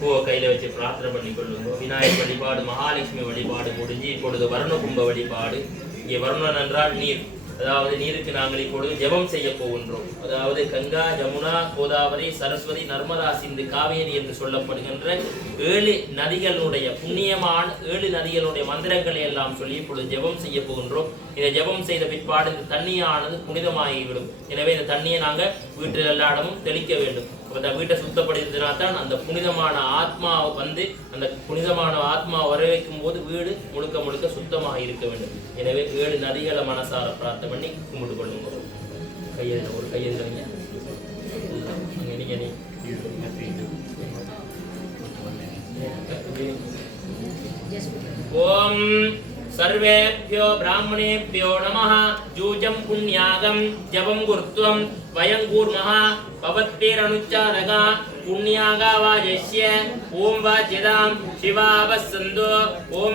பூவை கையில வச்சு பிரார்த்தனை பண்ணி கொள்ளுங்க. விநாயகர் வழிபாடு, மகாலட்சுமி வழிபாடு முடிஞ்சு இப்பொழுது வருண கும்ப வழிபாடு. இங்கே வருணன் என்றால் நீர், அதாவது நீருக்கு நாங்கள் இப்பொழுது ஜெபம் செய்ய போகின்றோம். அதாவது கங்கா, யமுனா, கோதாவரி, சரஸ்வதி, நர்மதா, சிந்து, காவேரி என்று சொல்லப்படுகின்ற 7 நதிகளுடைய புண்ணியமான 7 நதிகளுடைய மந்திரங்களை எல்லாம் சொல்லி இப்பொழுது ஜெபம் செய்ய போகின்றோம். இதை ஜெபம் செய்த பிற்பாடு இந்த தண்ணியானது புனிதமாகிவிடும். எனவே இந்த தண்ணியை நாங்கள் வீட்டில் எல்லா இடமும் தெளிக்க வேண்டும். அந்த வீட்டை சுத்தப்படுத்தினால்தான் அந்த புனிதமான ஆத்மா வந்து அந்த புனிதமான ஆத்மா வர வைக்கும் போது வீடு முழுக்க முழுக்க சுத்தமாக இருக்க வேண்டும். எனவே 7 நதிகளை மனசார பிரார்த்தனை பண்ணி கும்பிட்டு கொள்ளுங்க. கையெழுந்த ஒரு கையெழுந்தீங்க ஓம் सर्वेभ्यो ब्राह्मणेभ्यो नमः जूजं पुण्यागं जपं गुरुत्वं वयं कूर्मः भवद्भिरनुच्चारका पुण्यागावाजस्य ओम वाज्यदां शिवावसन्दो ओम